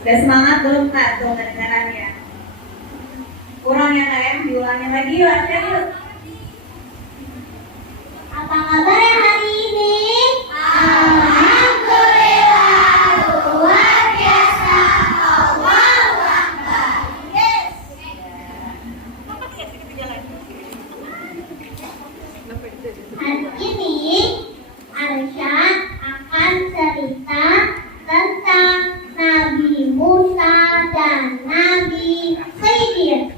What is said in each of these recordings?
Udah semangat belum Kak tuh kedengarannya? Kurang ya Kak ya? Diulangi lagi yuk, Arsyad yuk. Apa kabar ya hari ini? Alhamdulillah, luar biasa. Allahu Akbar. Yes. Hari ini Arsyad akan cerita tentang Nabi Musa dan Nabi Khidir.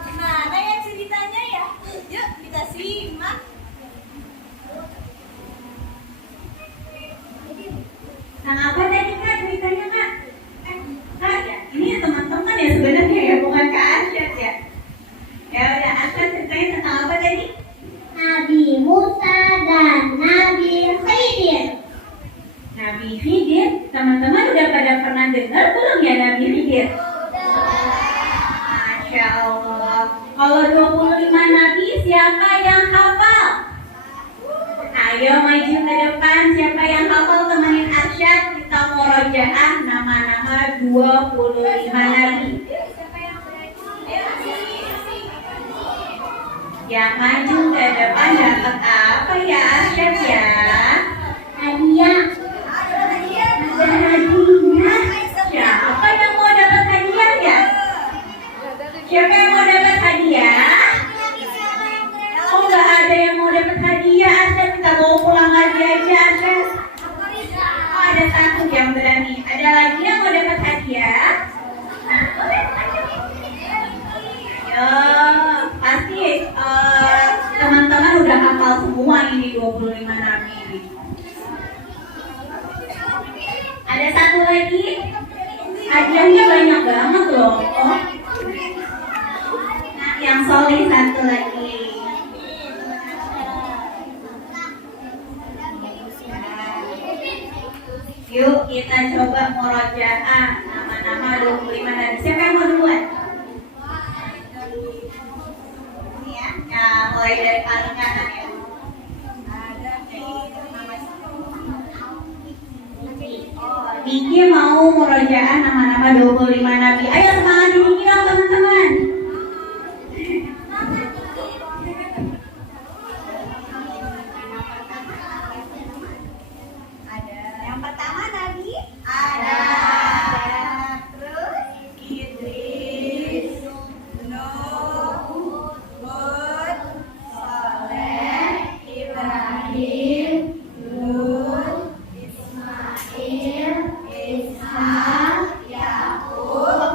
Gimana ya ceritanya ya? Yuk kita simak. Nah apa tadi Kak ceritanya Kak? Kak ya, ini teman-teman ya sebenarnya ya, bukan Kak Arsyad ya. Ya udah, Arsyad ceritain tentang apa tadi? Nabi Musa dan Nabi Khidir. Nabi Khidir, teman-teman udah pada pernah dengar belum ya Nabi Khidir? Masya Allah. Kalau 25 Nabi siapa yang hafal? Ayo maju ke depan, siapa yang hafal temenin Arsyad, kita murojaah nama-nama 25 Nabi. Yang maju ke depan dapat apa ya Arsyad ya? Hadiah. Ada hadiah. Siapa yang mau dapat hadiah ya? Siapa yang mau dapat hadiah? Oh nggak ada yang mau dapat hadiah Arsyad, kita bawa pulang lagi aja Arsyad. Oh ada satu yang berani. Ada lagi yang mau dapat hadiah? Nah, boleh. Ayo, pasti teman-teman udah hafal semua ini 25 nabi ini. Ada satu lagi, hadiahnya banyak banget loh. Oh. Nah, yang soleh satu lagi. Yuk kita coba murojaah nama-nama 25 nabi. Siapa yang mau duluan? Ini ya, mulai dari paling kanan ya. Niki mau murojaah nama-nama 25 nabi. Ayo semangat Niki dong teman-teman. Yang pertama Nabi Ada. terus Idris, Nuh, Hud, Saleh, Ibrahim, Lut, Ismail, Ishak, Yakub.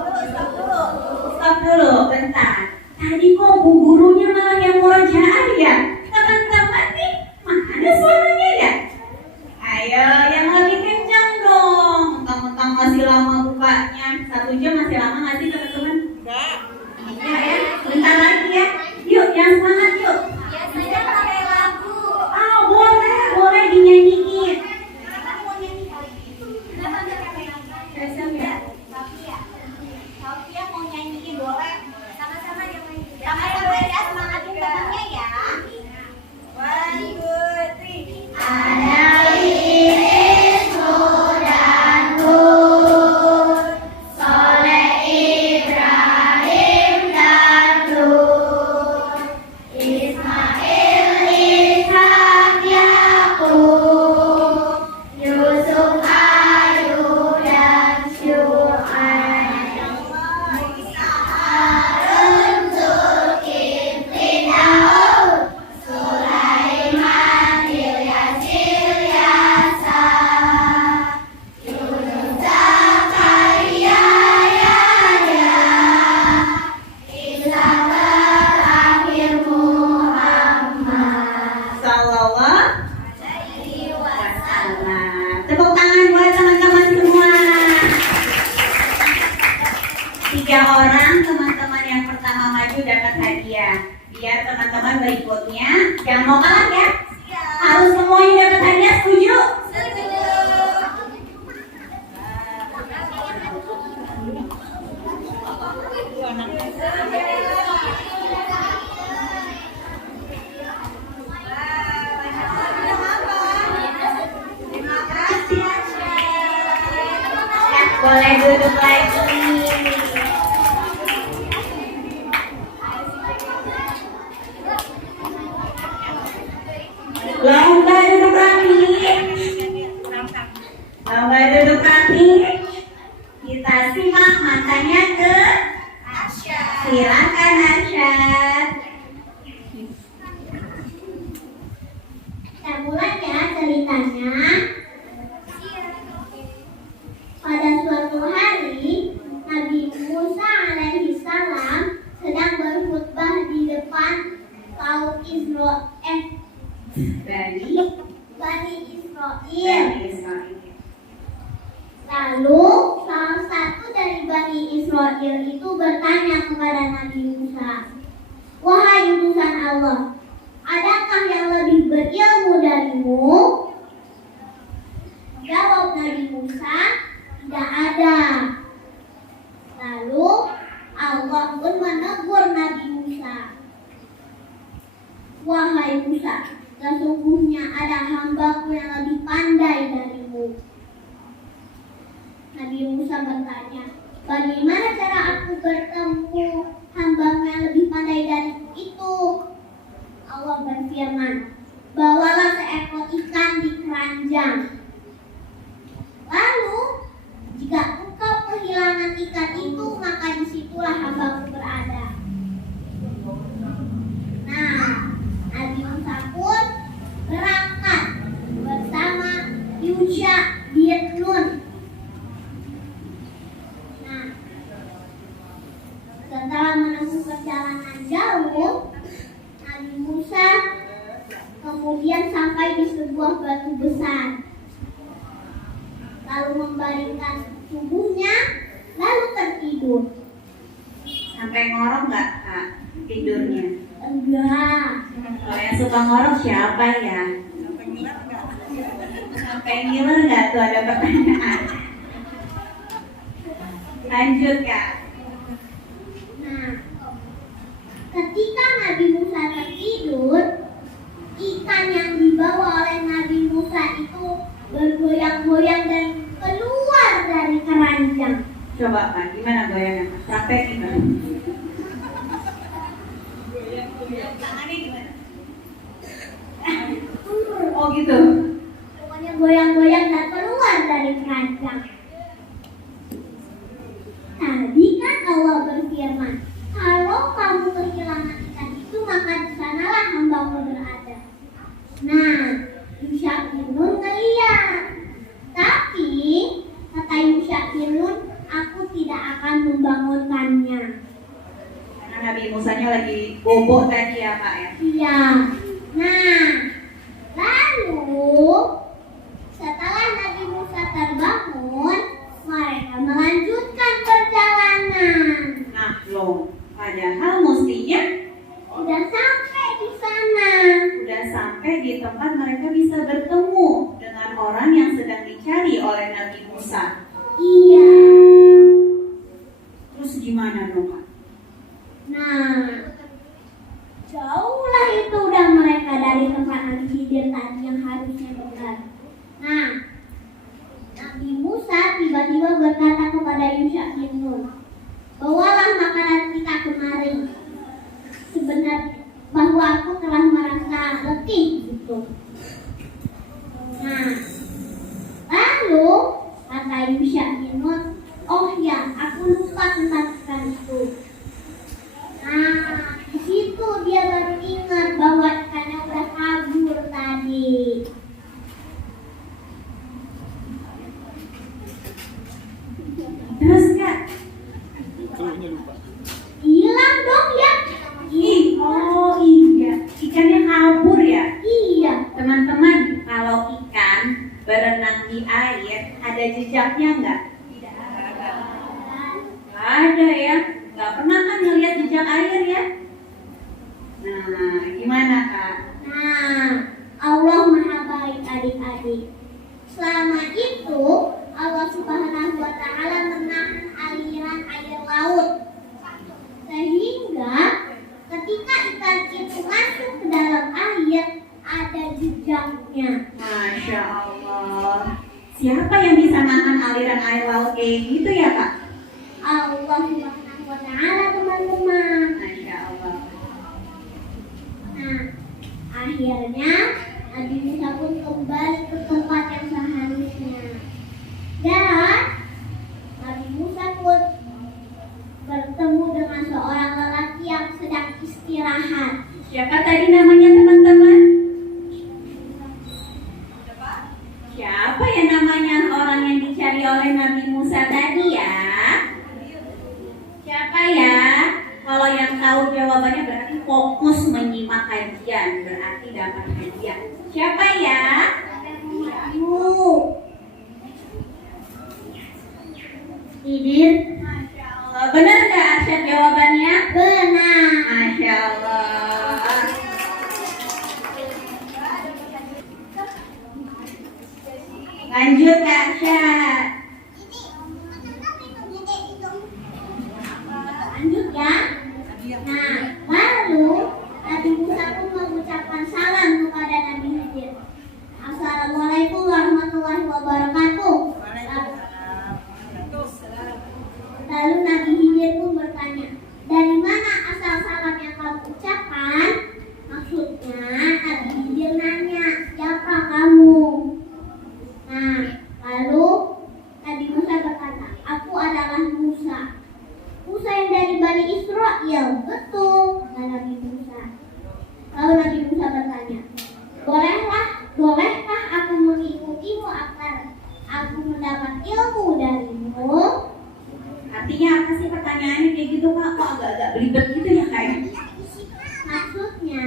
Stop dulu, bentar. Tadi kok bu gurunya malah yang murojaah ya? Teman-teman nih, mana suaranya ya? Ayo, yang lebih kencang dong. Mentang-mentang masih lama bukanya. 1 jam masih lama nggak sih teman-teman? Iya ya, bentar lagi ya. Yuk, yang semangat yuk. Biasanya pakai lagu. Ah, boleh dinyanyiin. Kita mau nyanyi kali ini. Kenapa nggak pakai lagu? Siapa? Sofia mau nyanyiin boleh? Sama-sama yang main. Sama-sama ya, semangatin temennya ya. 1, 2, 3. Ada Idris, Nuh dan Hud, Saleh, Ibrahim dan Lut, Ismail, Ishak, Yakub, Yusuf, Ayub dan Syuaib, Harun, Zulkifli, Daud, Sulaiman, Ilyas, Ilyasa, Yunus, Zakaria, Yahya, Isa terakhir Muhammad. Sallallahu Alaihi wasallam. wasallam. Tepuk tangan buat teman-teman semua. 3 orang teman-teman yang pertama maju dapat hadiah. Biar teman-teman berikutnya jangan mau kalah ya. Harus semuanya dapat hadiah, setuju? Boleh duduk lagi. Lomba duduk rapi. Lomba duduk rapi. Kita simak matanya ke silakan Arsyad. Kita mulai ya ceritanya. Pada suatu hari, Nabi Musa alaihi salam sedang berkhutbah di depan kaum Israel. Bani Israel. Lalu salah satu dari Bani Israel itu bertanya kepada Nabi Musa, "Wahai utusan Allah, adakah yang lebih berilmu darimu?" Jawab Nabi Musa, "Tidak ada." Lalu Allah pun menegur Nabi Musa, "Wahai Musa, sesungguhnya ada hambaku yang lebih pandai darimu." Nabi Musa bertanya, "Bagaimana cara aku bertemu hambamu yang lebih pandai dariku itu?" Allah berfirman, "Bawalah seekor ikan di keranjang. Lalu, jika engkau kehilangan ikan itu, maka disitulah hambaku berada." Nah, Nabi Musa pun berangkat bersama Yusha bin Nun. Nah, setelah menempuh perjalanan jauh, Nabi Musa kemudian sampai di sebuah batu besar. Lalu membaringkan tubuhnya, lalu tertidur. Sampai ngorok nggak Kak tidurnya? Enggak. Kalau yang suka ngorok siapa ya? Sampai ngiler nggak tuh, ada pertanyaan? Lanjut Kak. Nah, ketika Nabi Musa tertidur, ikan yang dibawa oleh Nabi Musa itu bergoyang-goyang dan keluar dari keranjang. Coba Kak, gimana goyangnya? Sampai gimana? Tangannya gimana? Oh gitu. Pokoknya goyang-goyang dan keluar dari keranjang. Tadi kan Allah berfirman, "Kalau kamu kehilangan ikan itu, maka di sanalah hambamu berada." Nah, Yusha bin Nun ngeliat. Tapi, kata Yusha bin Nun, "Aku tidak akan membangunkannya." Karena Nabi Musanya lagi bobo tadi ya Kak ya? Iya. Nah, lalu setelah Nabi Musa terbangun, mereka melanjutkan perjalanan. Nah loh, padahal mestinya Udah sampai di sana. udah sampai di tempat mereka bisa bertemu dengan orang yang sedang dicari oleh Nabi Musa. Iya. Terus gimana dong Kak? Nah, jauhlah itu udah mereka dari tempat Nabi Khidir tadi yang harusnya benar. Nah, Nabi Musa tiba-tiba berkata kepada Yusha bin Nun, "Bawalah makanan kita kemari. Sebenarnya bahwa aku telah merasa letih gitu." Nah, lalu kata Yusha bin Nun, "Oh ya, aku lupa tentang ikan itu." Nah, di situ dia baru ingat bahwa ikannya udah kabur tadi. Terus Kak? Hilang dong ya? Oh iya, ikannya kabur ya? Iya. Teman-teman, kalau ikan berenang di air, ada jejaknya nggak? Nggak ada ya? Nggak pernah kan ngeliat jejak air ya? Nah, gimana Kak? Nah, Allah Maha Baik adik-adik. Selama itu Allah Subhanahu wa Ta'ala menahan aliran air laut, sehingga ketika ikan itu masuk ke dalam air ada jejaknya. Masya Allah. Si Siapa yang bisa nahan aliran air laut kayak gitu ya Kak? Allah Subhanahu wa Ta'ala, teman-teman. Masya Allah. Nah, akhirnya Nabi Musa pun kembali ke tempat yang seharusnya. Dan Nabi Musa pun bertemu dengan seorang lelaki yang sedang istirahat. Siapa tadi namanya teman-teman? Siapa ya namanya orang yang dicari oleh Nabi Musa tadi ya? Siapa ya? Kalau yang tahu jawabannya berarti fokus menyimak kajian, berarti dapat hadiah. Siapa ya? Tidur. Masya Allah. Benar nggak Arsyad jawabannya? Benar. Masya Allah. Lanjut Kak Arsyad. Lanjut ya. Nah, lalu Nabi Musa pun mengucapkan salam kepada Nabi Khidir. Assalamualaikum warahmatullahi wabarakatuh. Lalu Nabi Khidir pun bertanya, dari mana asal salam yang kamu ucapkan? Maksudnya Nabi Khidir nanya, siapa kamu? Nah, lalu Nabi Musa berkata, aku adalah Musa. Musa yang dari Bani Israel. Betul, kata Nabi Musa. Lalu Nabi Musa bertanya, bolehkah aku mengikutimu agar aku mendapat ilmu darimu? Artinya apa sih pertanyaannya kayak gitu Kak? Kok agak-agak belibet gitu ya Kak? Maksudnya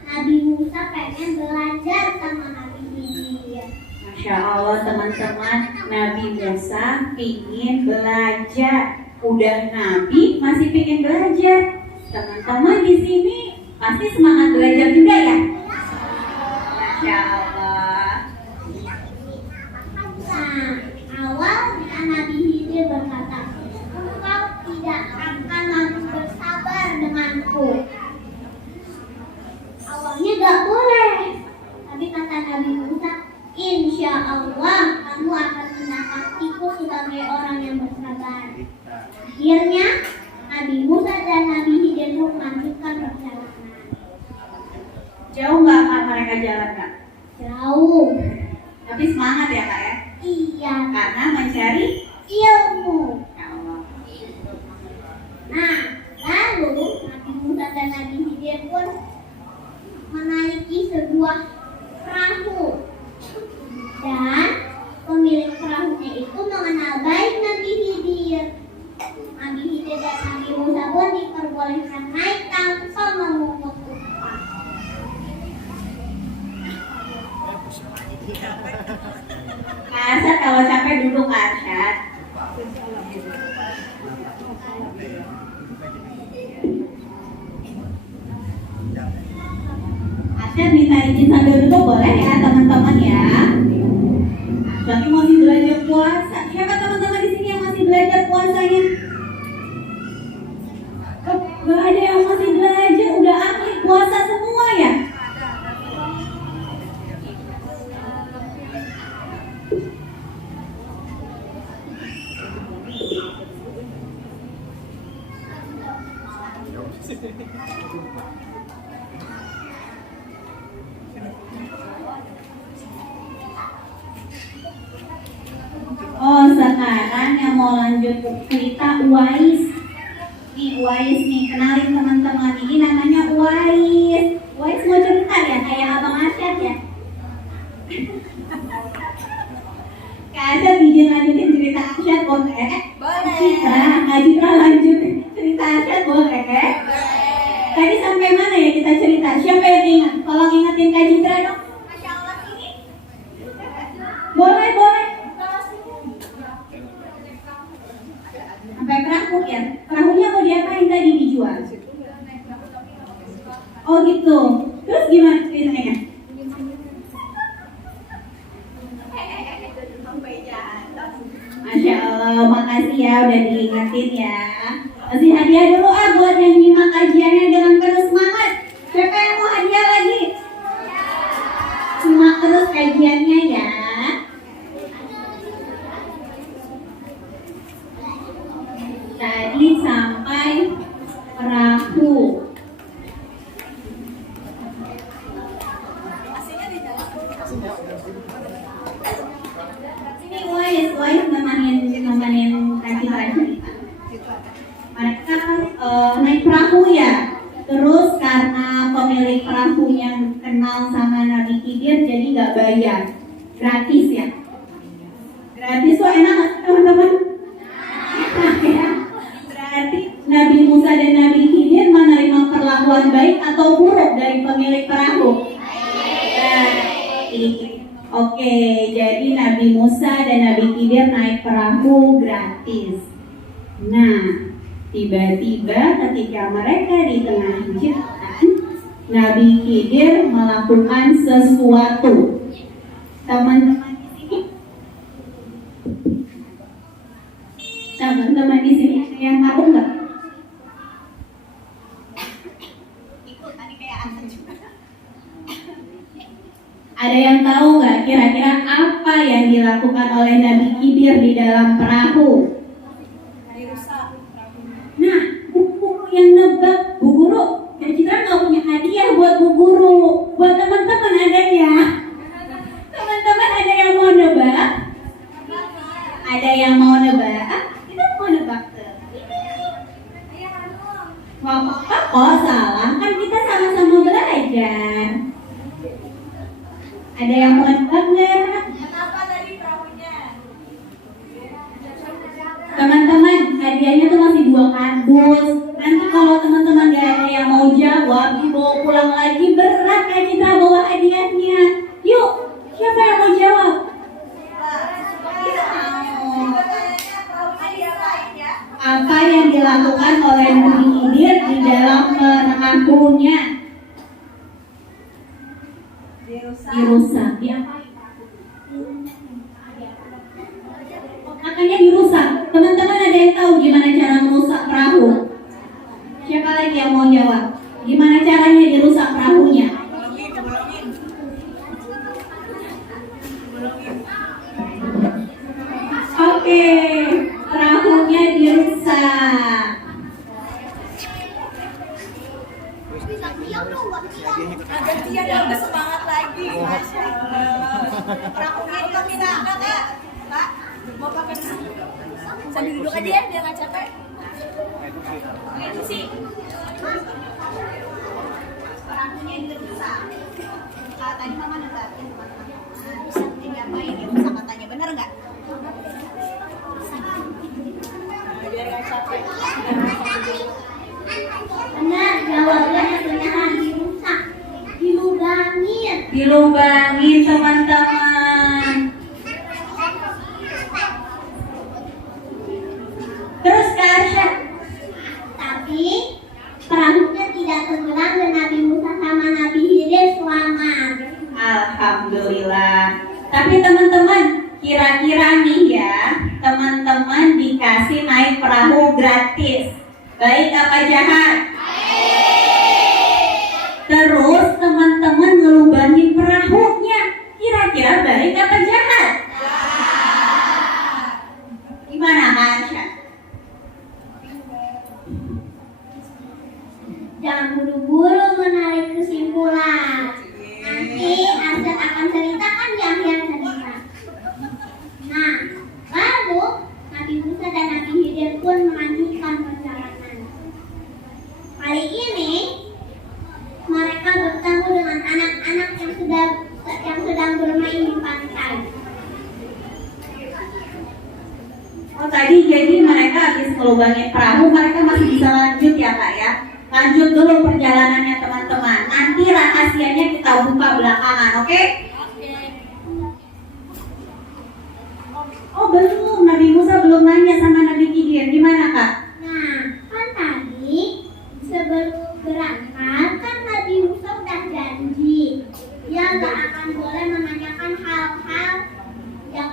Nabi Musa pengen belajar sama Nabi Khidir. Masya Allah teman-teman, Nabi Musa ingin belajar. Udah Nabi masih ingin belajar. Teman-teman di sini pasti semangat belajar juga ya? Masya Allah. Nah, awalnya Nabi Khidir berkata, engkau tidak akan mampu bersabar denganku. Awalnya gak boleh, tapi kata Nabi Musa, insya Allah kamu akan mendapatiku sebagai orang yang bersabar. Akhirnya Nabi Musa dan Nabi Khidir pun melanjutkan perjalanan. Jauh nggak Kak mereka jalan Kak? Jauh. Tapi semangat ya Kak ya? Iya. Karena mencari Ilmu. Ya Allah. Nah, lalu Nabi Musa dan Nabi Khidir pun menaiki sebuah perahu. Dan pemilik perahunya itu mengenal baik Nabi Khidir. Nabi Khidir dan Nabi Musa pun diperbolehkan naik tanpa memungut upah. Kak Arsyad kalau capek duduk Kak Arsyad. Arsyad minta izin sambil duduk boleh ya teman-teman ya. Tapi masih belajar puasa. Siapa teman-teman di sini yang masih belajar puasanya? Oh, gak ada yang masih belajar. Udah akhir puasa semua ya? Oh, sekarang yang mau lanjut cerita Uwais. Nih Uwais nih, kenalin teman-teman. Ini namanya Uwais. Uwais mau cerita ya, kayak Abang Arsyad ya. Kak Arsyad izin lanjutin cerita Arsyad boleh? Boleh. Kak Citra lanjut cerita Arsyad boleh? Tadi sampai mana ya kita cerita? Siapa yang ingat? Tolong ingetin Kak Citra dong. Masya Allah ini. Boleh, boleh. Sampai perahu ya. Perahunya mau diapain tadi dijual? Oh gitu. Terus gimana ceritanya? Masya Allah, makasih ya udah diingetin ya. Kasih hadiah dulu buat yang nyimak kajiannya dengan penuh semangat. Siapa yang mau hadiah lagi? Simak terus kajiannya ya. Jadi sampai perahu. Sini Wais nemenin kasih cerita. Mereka naik perahu ya. Terus karena pemilik perahunya kenal sama Nabi Khidir, jadi nggak bayar, gratis ya. Gratis tuh enak nggak teman-teman? Enak ya. Berarti Nabi Musa dan Nabi Khidir menerima perlakuan baik atau buruk dari pemilik perahu? Baik. Oke, jadi Nabi Musa dan Nabi Khidir naik perahu gratis. Nah, tiba-tiba ketika mereka di tengah jalan, Nabi Khidir melakukan sesuatu. Teman-teman di sini, ada yang tahu nggak? Ada yang tahu nggak kira-kira apa yang dilakukan oleh Nabi Khidir di dalam perahu? Nah, buku yang nebak Bu Guru dan Citra nggak punya hadiah buat Bu Guru. Buat teman-teman ada ya? Teman-teman ada yang mau nebak? Ada yang mau nebak? Kita mau nebak tuh. Wah, kok salah? Kan kita sama-sama belajar. Ada yang mau nebak nggak? Kenapa tadi perahunya? Teman-teman, hadiahnya tuh masih 2 kardus. Nanti kalau teman-teman gak ada yang mau jawab, dibawa pulang lagi, berat kan kita bawa hadiahnya. Yuk, siapa yang mau jawab? Apa yang dilakukan oleh Nabi Khidir di dalam perahunya? Dirusak. Diapain? Makanya dirusak. Teman-teman ada yang tahu gimana cara merusak perahu? Siapa lagi yang mau jawab? Gimana caranya dirusak perahunya? Oke, perahunya dirusak. Gantian ya, udah semangat lagi. Masya Allah. Perahunya dipakai angkat ya, Pak. Mau pakai sambil duduk aja ya, biar nggak capek. Itu sih. Perahunya dirusak. Tadi Mama nebakin teman-teman. Ini apa ini rusak katanya, benar nggak? Biar nggak capek. Benar, jawabnya benar, dirusak, dilubangin. Dilubangin teman-teman. Terus Kak Arsya, Tapi perahunya tidak tenggelam dan Nabi Musa sama Nabi Khidir selamat. alhamdulillah. Tapi teman-teman, kira-kira nih ya, teman-teman dikasih naik perahu gratis, baik apa jahat? Terus teman-teman ngelubangin perahunya, kira-kira baik apa jahat? Gimana Kak Arsya? Jangan buru-buru menarik kesimpulan. Nanti Arsad akan ceritakan di akhir cerita. Nah, lalu Nabi Musa dan Nabi Khidir pun melanjutkan perjalanan. Kali ini mereka bertemu dengan anak-anak yang sedang bermain di pantai. Oh tadi jadi mereka habis ngelubangin perahu, mereka masih bisa lanjut ya Kak ya? Lanjut dulu perjalanannya teman-teman. Nanti rahasianya kita buka belakangan, oke? Oh belum, Nabi Musa belum nanya sama Nabi Khidir, gimana Kak? Nah, kan tadi sebelum berangkat kan Nabi Musa udah janji dia gak akan boleh menanyakan hal-hal yang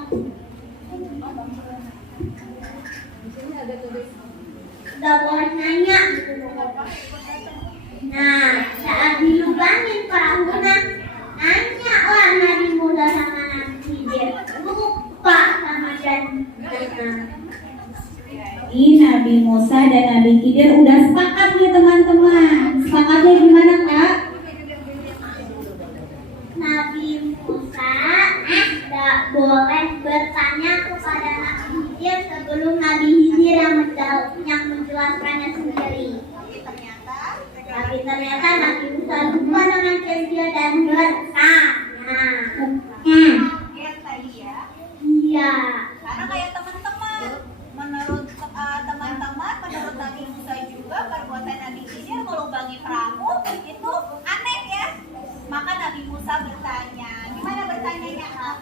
gak boleh nanya. Nah, saat dilubangin perahu, nanya lah Nabi Musa sama Nabi Khidir, lupa sama janjinya. Berarti Nabi Musa dan Nabi Khidir udah sepakat nih teman-teman. Sepakatnya gimana Kak? Nabi Musa tidak boleh bertanya kepada Nabi Khidir sebelum Nabi Khidir yang menjelaskannya sendiri. Tapi ternyata Nabi Musa lupa dengan janji dan bertanya. Iya. Karena kayak teman-teman, menurut teman-teman, menurut Nabi Musa juga perbuatan Nabi Khidir melubangi perahu itu aneh ya. Maka Nabi Musa bertanya, gimana bertanyanya Kak?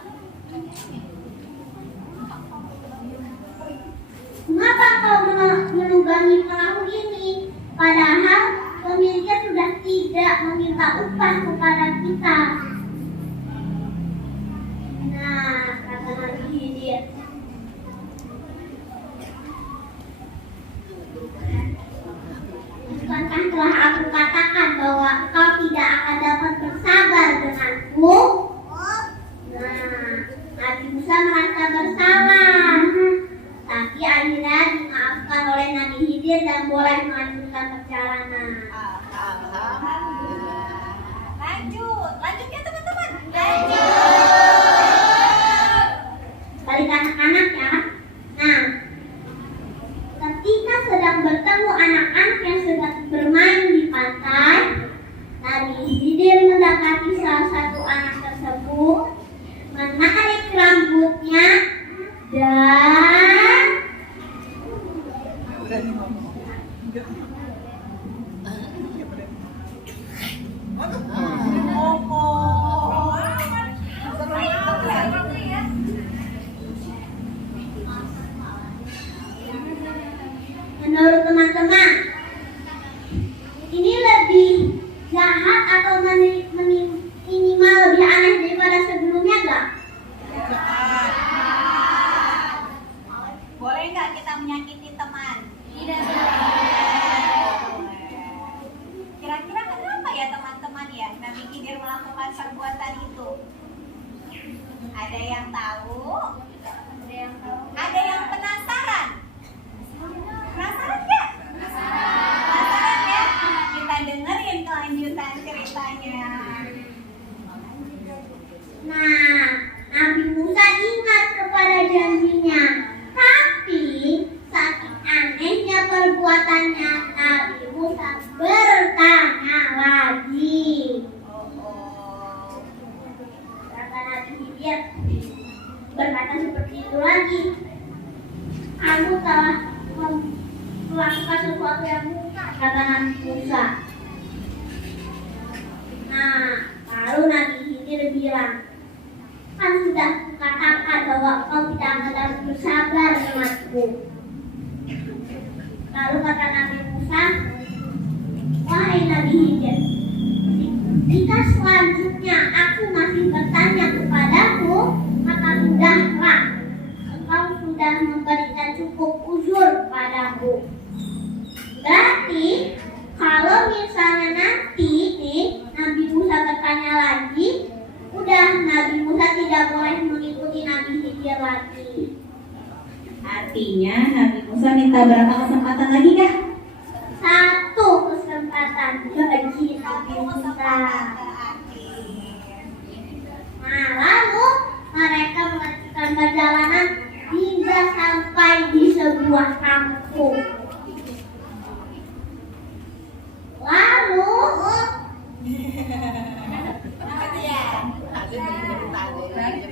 Mengapa kau melubangi perahu ini? Padahal pemiliknya sudah tidak meminta upah kepada kita. Nah, kata Nabi Khidir, bukankah telah aku katakan bahwa kau tidak akan dapat bersabar denganku? Nah, Nabi Musa merasa bersalah, tapi akhirnya dimaafkan oleh Nabi Khidir dan boleh melanjutkan perjalanan. Lanjut ya teman-teman. Balik anak-anak ya. Nah, ketika sedang bertemu anak-anak yang sedang bermain di pantai, Nabi Khidir mendekati salah satu anak tersebut, menarik rambutnya dan menurut teman-teman, ini lebih jahat atau minimal lebih aneh daripada sebelumnya gak? Boleh nggak kita menyakiti teman? Tidak. Kira-kira kenapa ya teman-teman ya Nabi Khidir melakukan perbuatan itu? Ada yang tahu? Ada yang penasaran? Penasaran nggak? Penasaran ya? Kita dengerin kelanjutan ceritanya. Nah, Nabi Musa ingat kepada janjinya, tapi saking anehnya perbuatannya, Nabi Musa bertanya lagi. Kata Nabi Khidir berkata seperti itu lagi, kamu telah melakukan sesuatu yang munkar, kata Nabi Musa. Nah, lalu Nabi Khidir bilang, kan sudah kukatakan bahwa kau tidak akan bersabar denganku. Lalu kata Nabi Musa, wahai Nabi Khidir, jika selanjutnya aku masih bertanya kepadamu, maka sudahlah, engkau sudah memberikan cukup uzur padaku. Berarti kalau misalnya nanti nih Nabi Musa bertanya lagi, udah Nabi Musa tidak boleh mengikuti Nabi Khidir lagi. Artinya Nabi Musa minta berapa kesempatan lagi Kak? Satu kesempatan janji Nabi Musa. Nah, lalu mereka melanjutkan perjalanan hingga sampai di sebuah kampung. Lalu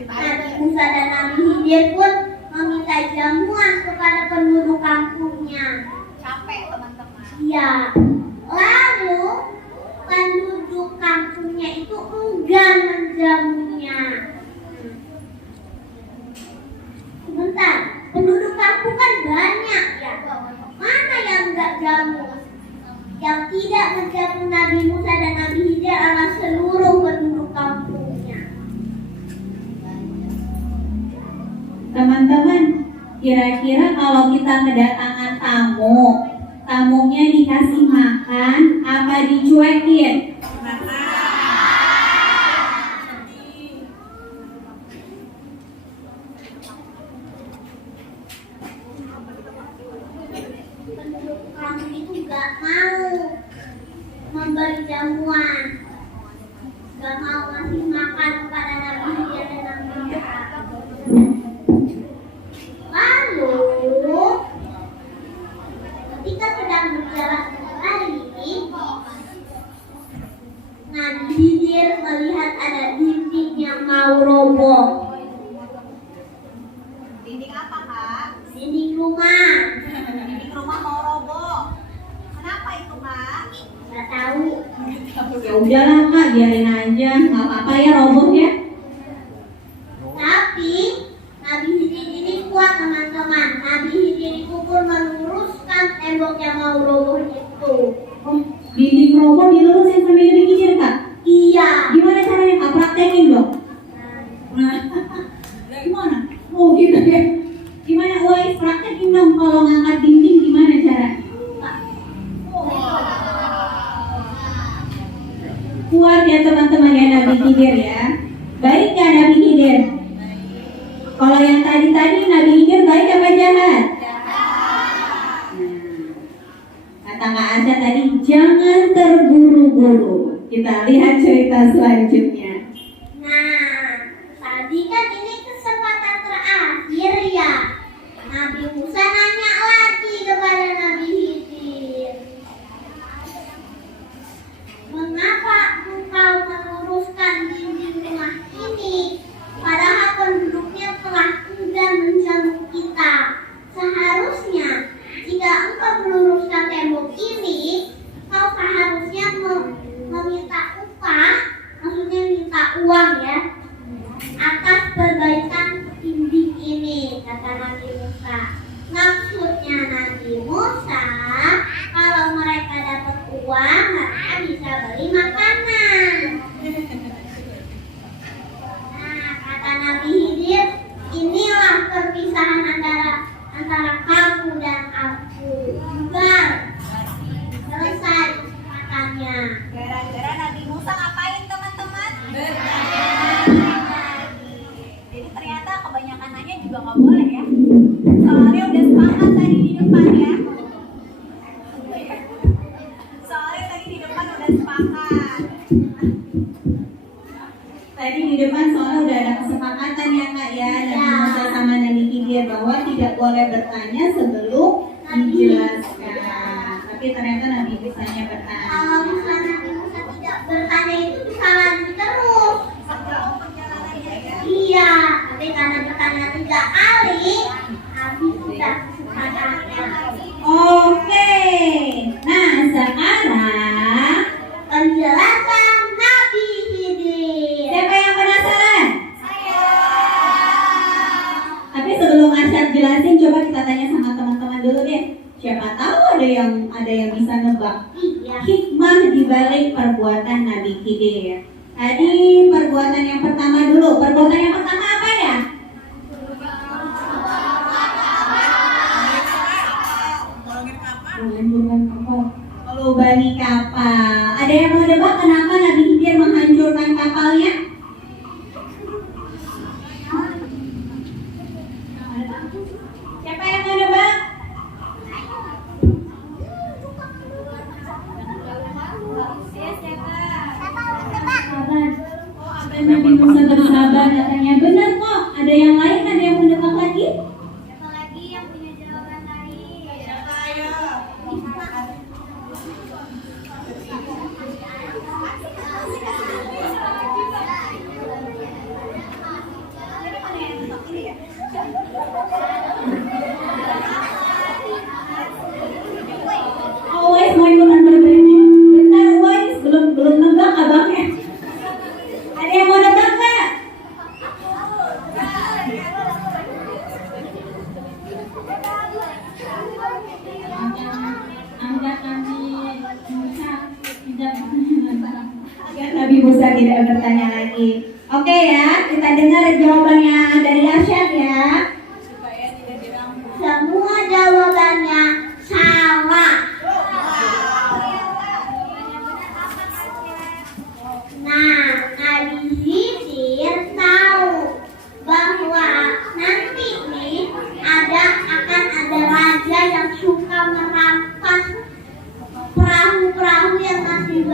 Nabi Musa dan Nabi Khidir pun meminta jamuan kepada penduduk kampungnya. Capek teman-teman. Iya. Lalu penduduk kampungnya itu enggan menjamunya. Sebentar, penduduk kampung kan banyak ya. Mana yang enggak jamu? Yang tidak menjamu Nabi Musa dan Nabi Khidir adalah seluruh penduduk kampungnya. Teman-teman, kira-kira kalau kita kedatangan tamunya dikasih makan apa dicuekin? memberi jamuan, gak mau ngasih makan kepada Nabi Khidir dan Nabi Musa. Lalu ketika sedang berjalan hari ini, Nabi Khidir melihat ada dinding yang mau roboh. Dinding apa, Kak? Dinding rumah. Dinding rumah mau roboh. Kenapa itu, Kak? Gak tahu. Ya udahlah Kak, biarin aja, nggak apa-apa ya roboh ya. Tapi Nabi Khidir ini kuat teman-teman. Nabi Khidir itu pun meluruskan tembok yang mau roboh itu. Oh, dinding roboh dilurusin sama Nabi Khidir Kak. Iya. Gimana caranya Kak? Praktekin dong. Nah, gimana? Oh gitu ya. Gimana? Woi, praktekin dong kalau ngangkat dinding gimana cara? Kuat ya teman-teman ya Nabi Khidir ya. Baik ya Nabi Khidir? Kalau yang tadi Nabi Khidir baik apa jahat? Kata Kak Asya tadi jangan terburu-buru. Kita lihat cerita selanjutnya. Nah, tadi kan ini kesempatan terakhir ya. Nabi Musa nanya lagi kepada Nabi Khidir, mengapa engkau meluruskan dinding rumah ini? Padahal penduduknya telah enggan menjamu kita. Seharusnya jika engkau meluruskan tembok ini, kau seharusnya meminta upah, maksudnya minta uang ya, atas perbaikan dinding ini, kata Nabi Musa. Maksudnya Nabi Musa, kalau mereka dapat uang, mereka bisa beli makanan. Nah, kata Nabi Khidir, inilah perpisahan antara kamu dan aku. Bubar. Selesai kesepakatannya. Gara-gara Nabi Musa ngapain, teman-teman? Jadi ternyata kebanyakan nanya juga nggak boleh ya. Soalnya udah sepakat tadi di depan ya. Soalnya tadi di depan udah sepakat. Tadi di depan soalnya udah ada kesepakatan ya Kak ya, Nabi Musa sama Nabi Khidir bahwa tidak boleh bertanya sebelum dijelaskan. Tapi ternyata Nabi Musanya bertanya. Kalau misalnya Nabi Musa tidak bertanya itu bisa lanjut terus. Sejauh perjalanannya ya. Iya, tapi karena bertanya 3 kali, habis sudah kesepakatannya. Oke, nah sekarang Penjelasan Nabi Khidir. siapa yang penasaran? Saya. Tapi sebelum Arsyad jelasin, coba kita tanya sama teman-teman dulu deh. Siapa tahu ada yang bisa nebak Iya. hikmah di balik perbuatan Nabi Khidir. Tadi perbuatan yang pertama dulu. Perbuatan yang pertama apa ya? Kalau bani kapal. Ada yang mau nebak kenapa Nabi Khidir menghancurkan kapalnya? Siapa yang mau nebak? Sabar. Nabi Musa bersabar katanya. Benar kok. Ada yang lain? Ada yang mau nebak lagi? Siapa lagi yang punya jawaban tadi? Siapa ayo? Oh, wes mau ikutan berbeda. Bentar, wes belum nebak abangnya. Ada yang mau nebak nggak? Agar Nabi Musa tidak bertanya lagi. Oke ya, kita dengar jawabannya dari Arsyad ya. Supaya tidak dirangkul. Semua jawabannya salah. Nah, Nabi Khidir tahu bahwa nanti nih akan ada raja yang suka merampas perahu-perahu yang masih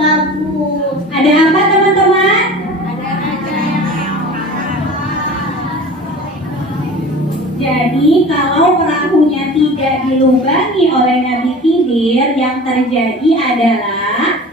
kalau perahunya tidak dilubangi oleh Nabi Khidir, yang terjadi adalah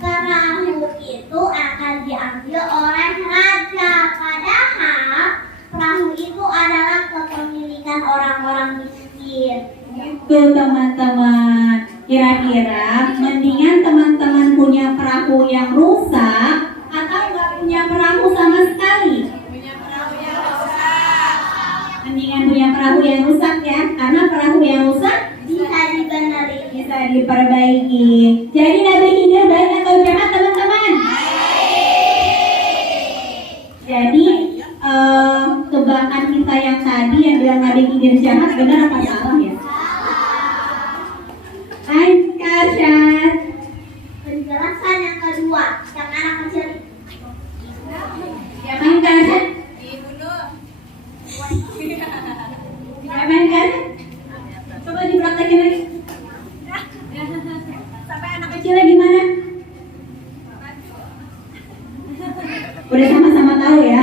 Perahu itu akan diambil oleh raja. Padahal perahu itu adalah kepemilikan orang-orang miskin. itu teman-teman. Kira-kira mendingan teman-teman punya perahu yang rusak atau nggak punya perahu sama sekali? Mendingan punya perahu yang rusak ya, karena perahu yang rusak Bisa dibenerin. bisa diperbaiki. Jadi Nabi Khidir baik atau jahat teman-teman? Jadi tebakan kita yang tadi yang bilang Nabi Khidir jahat benar apa salah ya? Lancar, Syad. Penjelasan yang kedua, yang anak kecil. Siapa yang kalah? Siapa yang kalah? Coba dipraktekin lagi. Sampai anak kecilnya gimana? Udah sama-sama tahu ya.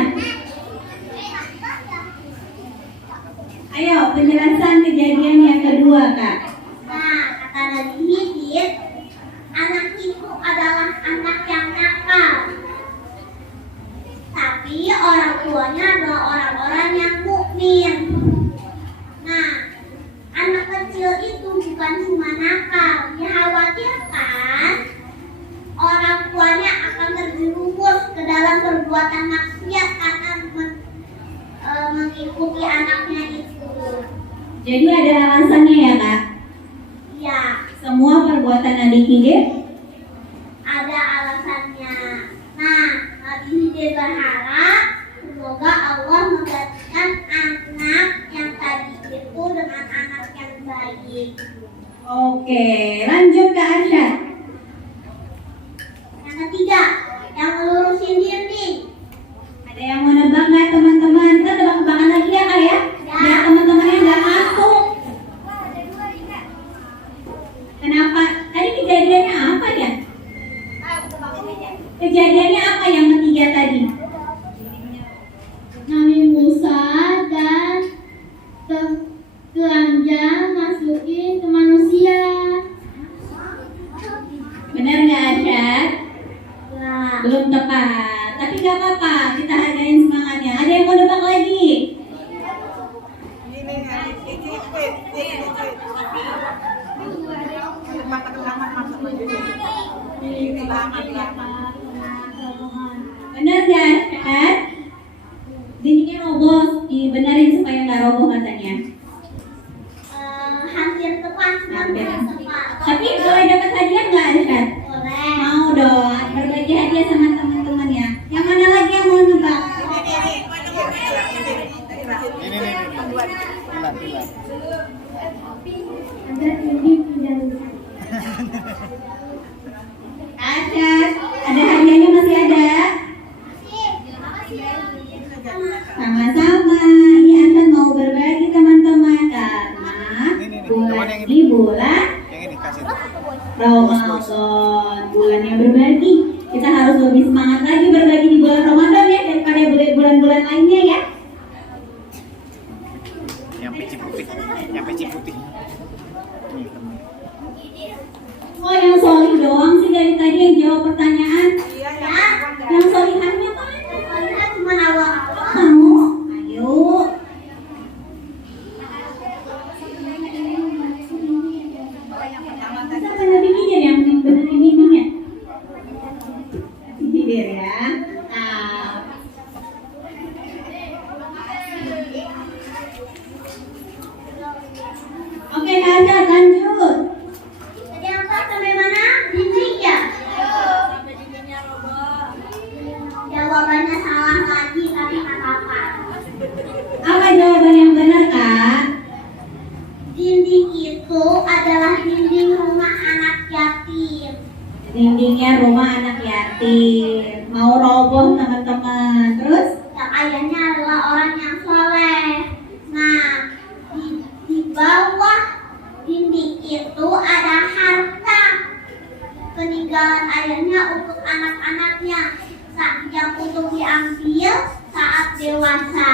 Ayo penjelasan kejadian yang kedua, Kak. Nah, kata Nabi Khidir, anak itu adalah anak yang nakal. Tapi orang tuanya adalah orang-orang yang mukmin. Nah, anak kecil itu bukan cuma nakal, dikhawatirkan orang tuanya akan terjerumus ke dalam perbuatan maksiat karena mengikuti anaknya itu. Jadi ada alasannya ya, Kak? Ya, Semua perbuatan Nabi Khidir ada alasannya. Nah, Nabi Khidir berharap semoga Allah menggantikan anak yang tadi itu dengan anak yang baik. Oke, lanjut ke Arsyad. Yang ketiga, yang melurusin dinding. Ada yang mau nebak nggak teman-teman? Kita tebak-tebakan lagi ya, Kak ya? Biar teman-temannya nggak masuk. Kenapa? Tadi kejadiannya apa ya? Kejadiannya apa yang ketiga tadi? Nabi Musa dan telanjang masukin ke manusia. Benar nggak, Arsyad? Nah, Belum tepat. Tapi nggak apa-apa, kita hargain semangatnya. Ada yang mau nebak lagi? Benar nggak, Arsyad? Dindingnya roboh, dibenerin supaya nggak roboh katanya. hampir tepat, Hampir. tepat. Tapi boleh dapat hadiah nggak, Arsyad? Boleh. Mau dong, berbagi hadiah sama teman-teman ya. Yang mana lagi yang mau nebak? Ini. Pilar. Agar dinding tidak rusak. Arsyad, ada hadiahnya masih ada? Sama-sama. Ini Arsyad mau berbagi teman-teman karena di bulan Yang ini kasih. Ramadan, bulan yang berbagi. Kita harus lebih semangat lagi berbagi di bulan Ramadan ya daripada bulan-bulan lainnya ya. Yang peci putih. Nih, teman. Oh yang Soli doang sih dari tadi yang jawab pertanyaan. Ya, Yang Solihannya mana? soalnya cuma awal-awal. Kamu? Ayo. Sama Nabi Khidir yang benerin dindingnya. Nabi Khidir ya. Nah. Oke, Kak, lanjut. Tadi apa sampai mana? Dinding ya? Jawabannya salah lagi tapi nggak apa-apa. Apa jawaban yang benar, Kak? Dinding itu adalah dinding rumah anak yatim. Dindingnya rumah anak yatim. Mau roboh teman-teman. Terus? Yang ayahnya adalah orang yang soleh. Nah, di bawah dinding itu ada harta peninggalan ayahnya untuk anak-anaknya yang untuk diambil saat dewasa.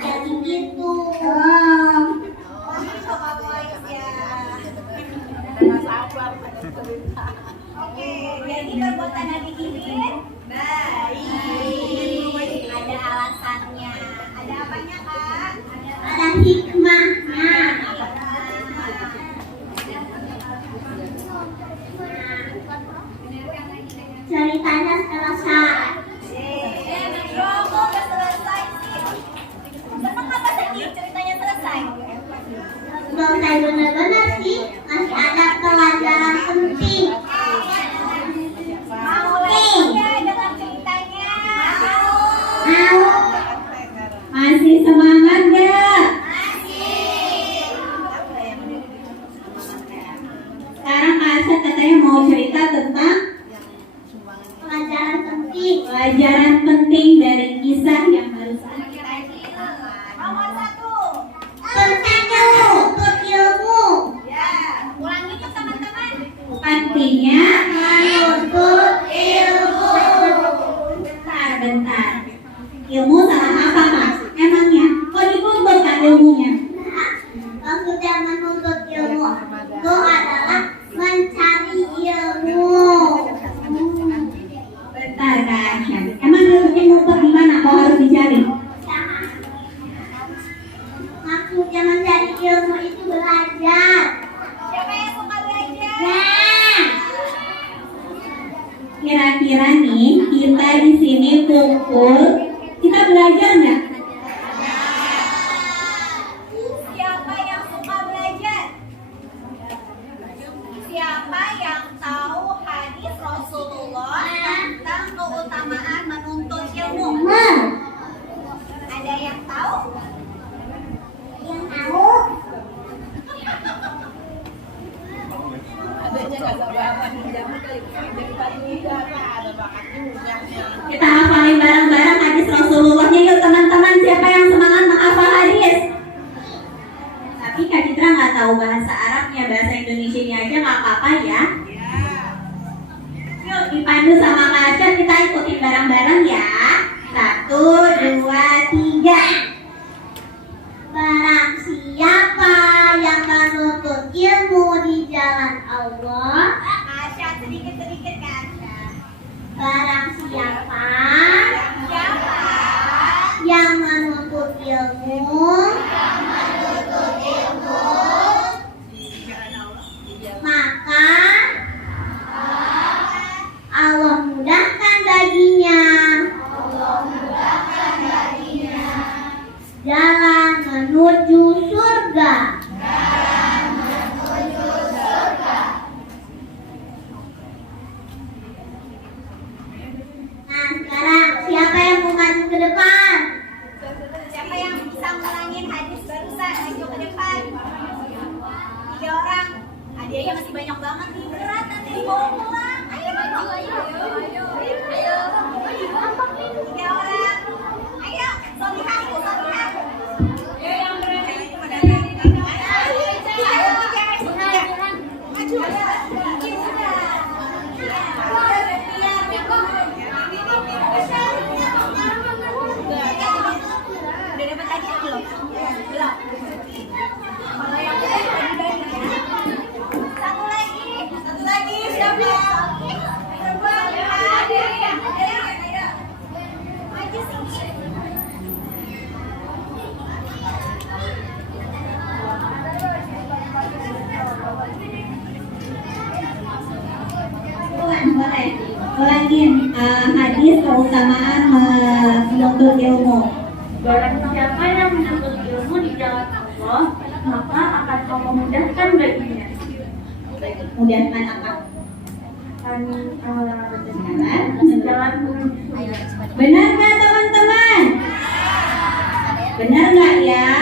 jadi gitu. Gitu kamu Aisyah. Oke, jadi perbuatan Nabi ini baik. Ada alasannya. Ada apanya, Kak? Ada hikmahnya. Ceritanya selesai. Kok udah selesai sih? Seneng apa sedih ceritanya selesai? Selesai benar-benar sih. Masih ada pelajaran penting. Mau lagi ya dengan ceritanya? Mau. Masih semangat gak? Sekarang Kak Asad katanya mau cerita tentang Pelajaran penting. pelajaran penting dari kisah yang barusan. Nomor 1. Tentang untuk ilmu. Ya, ulangi tuh teman-teman. Artinya Menuntut ilmu. bentar. Ilmu salah apa Mas? Emangnya? Kok dituntut kan ilmunya? Maksudnya menuntut ilmu itu adalah mencari ilmu. Bentar Kak Asyam. Emang ilmunya ngumpet di mana? Kok harus dicari? Maksudnya mencari ilmu itu belajar. Siapa yang suka belajar? Nah, Kira-kira nih kita di sini kumpul, kita belajar nggak? Siapa yang suka belajar? Siapa yang tahu hadis Rasulullah tentang keutamaan menuntut ilmu? Ada yang tahu? yang tahu Kita hafalin bareng-bareng hadis Rasulullahnya yuk teman-teman. Siapa yang semangat menghafal hadis? Tapi Kak Citra nggak tahu bahasa Arabnya, bahasa Indonesianya aja nggak apa-apa ya. Yuk dipandu sama Kak Asyad, kita ikutin bareng-bareng ya. 1, 2, 3. barang siapa yang menuntut ilmu di jalan Allah, Asya, sedikit-sedikit ke Asya. barang siapa Siapa? yang menuntut ilmu, maka Allah mudahkan baginya jalan menuju surga. Nah, sekarang siapa yang mau maju ke depan? Siapa yang bisa ngulangin hadis barusan? Maju ke depan. 3 orang. Hadiahnya masih banyak banget nih, berat nanti dibawa pulang. Ayo maju, ayo. Ayo. 3 orang. Ayo, solihaku, solihaku. Ayo yang berat. Maju. Ini udah. Udah dapat hadiah belum? Belum. Kalau yang udah bagi-bagi ya. Satu lagi siapa? Coba ada. Maju sini. Boleh. Ulangin hadis keutamaan menuntut ilmu. Barang siapa yang menuntut ilmu di jalan Allah, maka akan Allah mudahkan baginya. Mudahkan apa? Dan Jalan. jalan menuju surga. Benar nggak teman-teman? Benar nggak ya?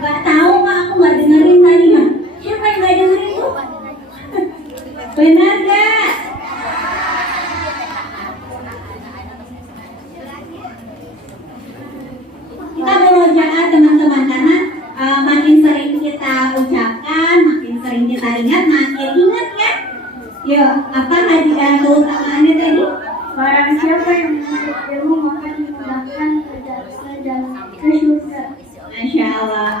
Nggak tahu nggak? Aku nggak dengerin tadi mah. Siapa yang nggak dengerin tuh? Benar nggak? Kita berusaha teman-teman karena makin sering kita ucapkan, makin sering kita ingat, makin ingat ya. Yuk, apa hadiah keutamaannya tadi? Barang siapa yang menuntut ilmu maka dimudahkan ke jalan ke surga. surga. Masya Allah.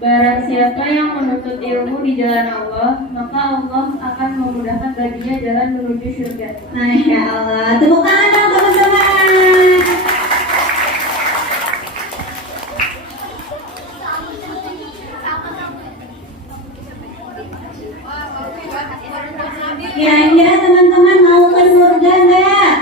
Barang siapa yang menuntut ilmu di jalan Allah, maka Allah akan memudahkan baginya jalan menuju surga. Masya Allah. Tepuk tangan dong teman-teman. Kira-kira teman-teman mau ke surga nggak?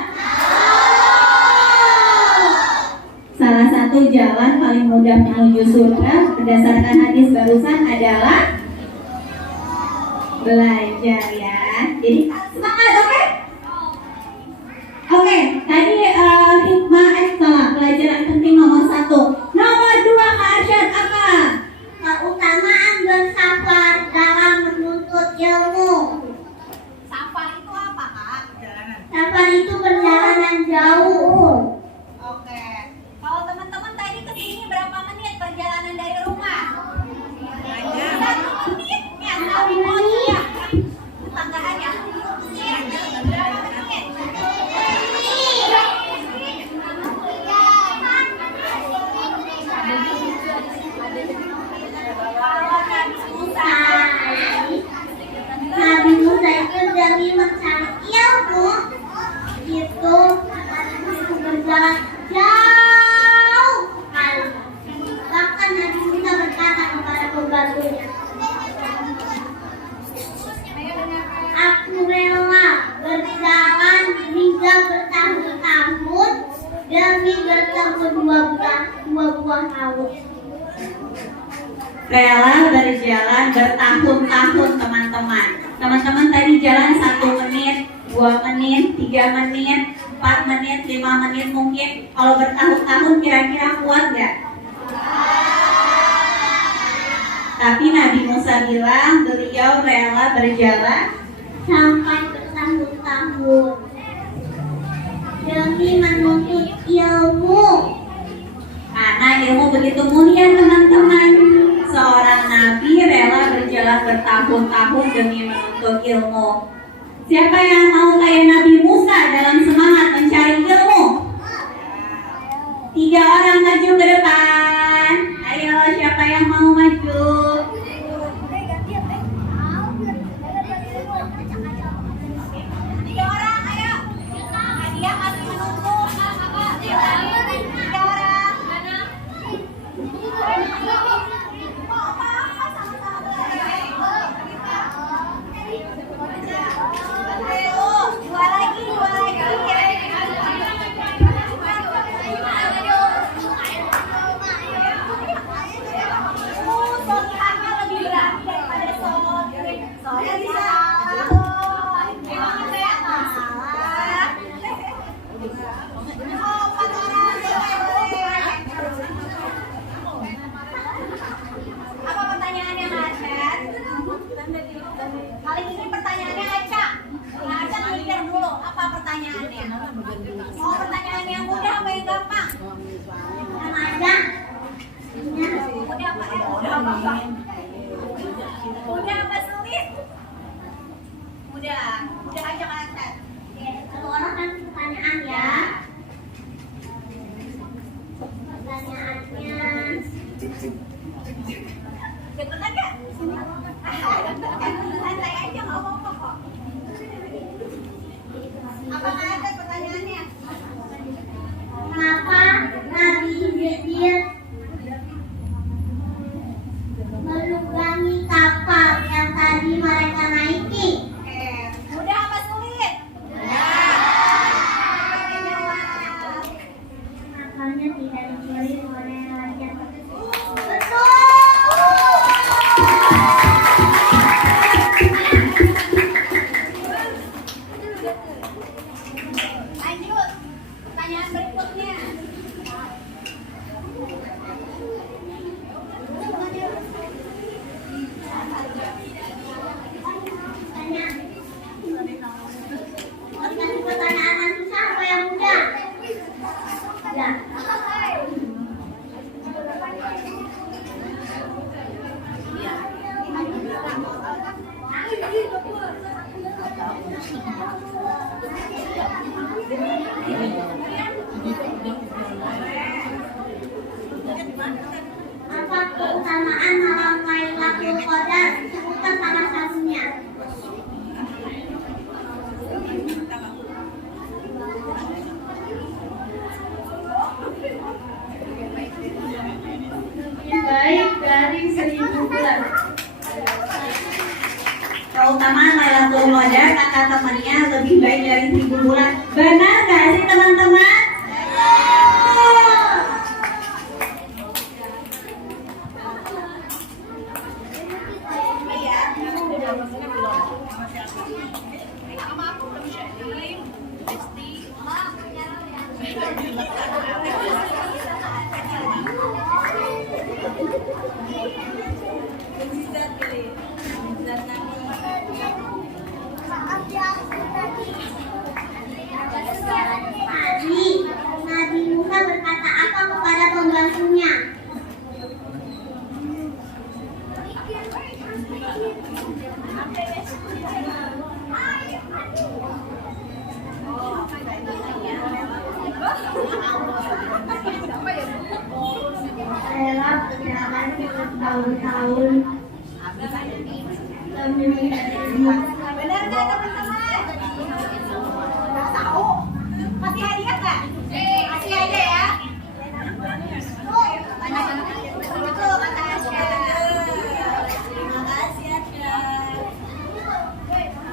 Salah satu jalan paling mudah menuju surga berdasarkan hadis barusan adalah belajar ya. Jadi semangat, oke? Oke, tadi hikmah salah pelajaran penting nomor 1. Nomor 2 Kak Arsyad apa? Keutamaan bersafar dalam menuntut ilmu. Safar itu apa, Kak? Safar itu perjalanan jauh. Oke. Kalau teman-teman tadi ke sini berapa menit perjalanan dari rumah? 1 menit. Ya, 1 menit. Tetanggaan ya. Berapa menit? Nabi Musa itu demi mencari ilmu itu berjalan jauh sekali. Bahkan Nabi Musa berkata kepada pembantunya, aku rela berjalan hingga bertahun-tahun demi bertemu dua buah laut. Rela berjalan bertahun-tahun teman-teman. Teman-teman tadi jalan 1 menit, 2 menit, 3 menit, 4 menit, 5 menit mungkin. Kalau bertahun-tahun kira-kira kuat nggak? Tapi Nabi Musa bilang beliau rela berjalan Sampai bertahun-tahun demi menuntut ilmu. karena ilmu begitu mulia teman-teman. Seorang nabi rela berjalan bertahun-tahun demi menuntut ilmu. Siapa yang mau kayak Nabi Musa dalam semangat mencari ilmu? 3 orang maju ke depan. Ayo, siapa yang mau maju? Tiga orang, ayo. Nadia masih menunggu. 3 orang. Mau apa-apa sama-sama. Ayo, 2 lagi, 2 lagi. Soalnya lebih berani daripada soalnya bisa. Emang saya kalah. Oh, 4 orang boleh. Apa pertanyaannya, Arsyad? Kali ini pertanyaannya acak. Acak mikir dulu. Apa pertanyaannya? Mau pertanyaan yang mudah apa yang gampang? Yang ada Mudah apa? Mudah apa? Mudah apa sulit? Mudah. Mudah aja Arsyad. satu orang kan pertanyaan ya. Pertanyaannya Deketan gak? Santai aja, gak apa-apa kok. Apa ada pertanyaannya? kenapa Nabi Khidir melunggangi kapal yang tadi mereka naiki? Oke, mudah apa sulit? Kapalnya tidak dicuri oleh raja. Lanjut, pertanyaan berikutnya. Kasih pertanyaan yang susah apa yang mudah? Ya. keutamaan Lailatul Qadar kata temannya lebih baik dari 1000 bulan. Benar gak sih teman-teman? Tadi Nabi Musa berkata apa kepada pembantunya? Rela berjalan bertahun-tahun demi Benar nggak teman-teman? Tahu? Masih hadiah nggak? Masih ada ya? Betul kata Asya. Terima kasih Asya.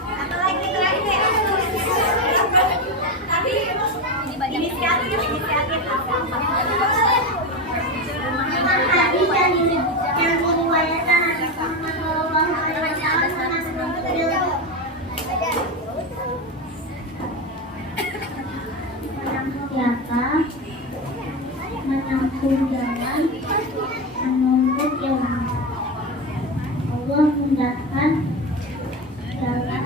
Apa lagi terakhir? Tapi inisiatif. hadis yang diriwayatkan Nabi Muhammad Shallallahu Alaihi Wasallam. Siapa menempuh jalan menuntut ilmu, Allah mudahkan jalan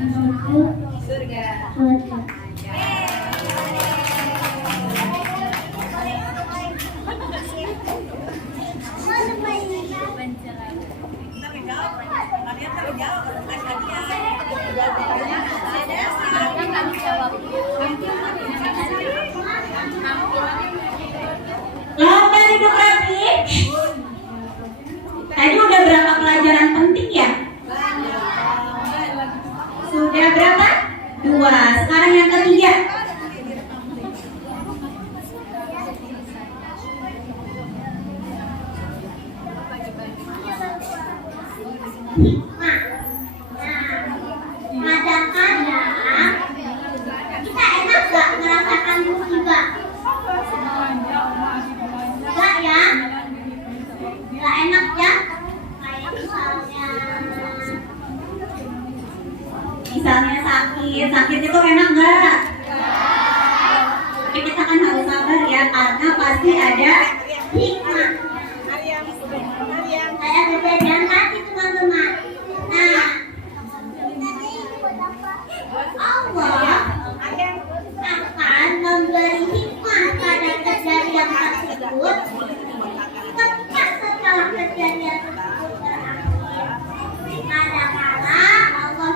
menuju surga. Lomba hidup rapi. Tadi udah berapa pelajaran penting ya? Sudah berapa? 2. Sekarang yang ketiga. Hikmah. Nah, kadang-kadang kita enak gak merasakan musibah? Enggak ya? Enggak enak ya? Kayak Misalnya sakit itu enak gak? Tapi kita kan harus sabar ya, karena pasti ada hikmah. Kayak kejadian tadi teman-teman. Nah, Allah akan memberi hikmah pada kejadian tersebut tepat setelah kejadian tersebut berakhir. Kadang-kala Allah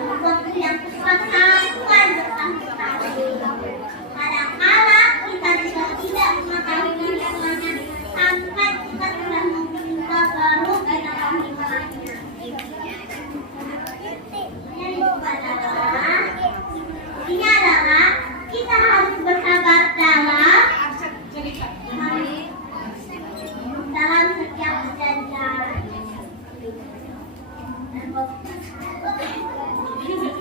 mau waktu yang cepat sampai bertahun-tahun. Kadang-kala kita juga tidak mengetahui semuanya sampai kita sudah meminta baru kita hikmahnya. Ini adalah kita harus bersabar dalam setiap kejadian.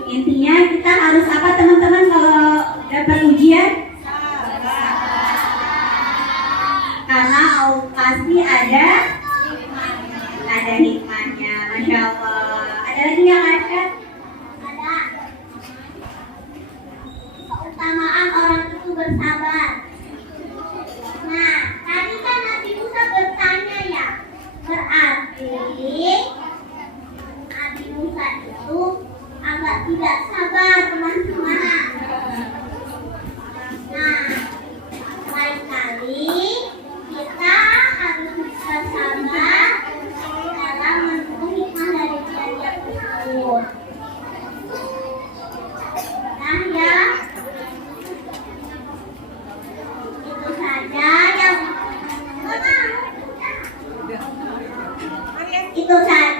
Intinya kita harus apa teman-teman kalau dapat ujian? Karena pasti ada hikmahnya. Masya Allah. Ada lagi yang ada? Ada keutamaan orang itu bersabar. Nah, tadi kan Nabi Musa bertanya ya, berarti Nabi Musa itu agak tidak sabar teman-teman. Nah, lain kali kita harus bersabar dalam menuntut hikmah dari kejadian tersebut. Nah ya, itu saja yang itu saja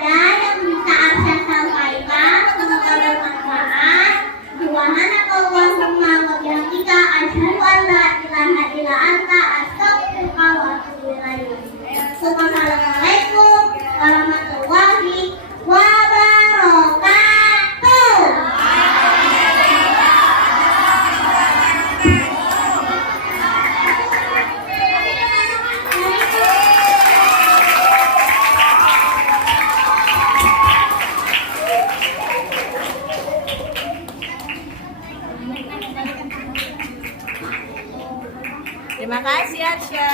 Terima kasih Arsya.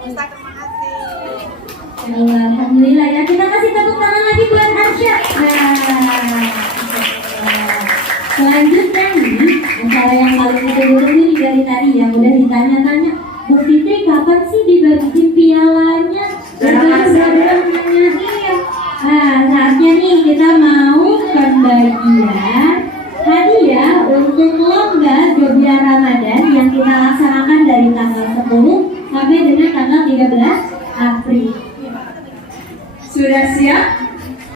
Ustaz, terima kasih. Alhamdulillah ya, kita kasih tepuk tangan lagi buat Arsya. Selanjutnya nih, acara yang paling ditunggu ini dari tadi yang udah ditanya-tanya, Bu Fitri kapan sih dibagiin pialanya? Nah, saatnya nih kita mau pembagian hadiah untuk lomba Jobiar Ramadan yang kita laksanakan dari tanggal 10 sampai dengan tanggal 13 April. Sudah siap?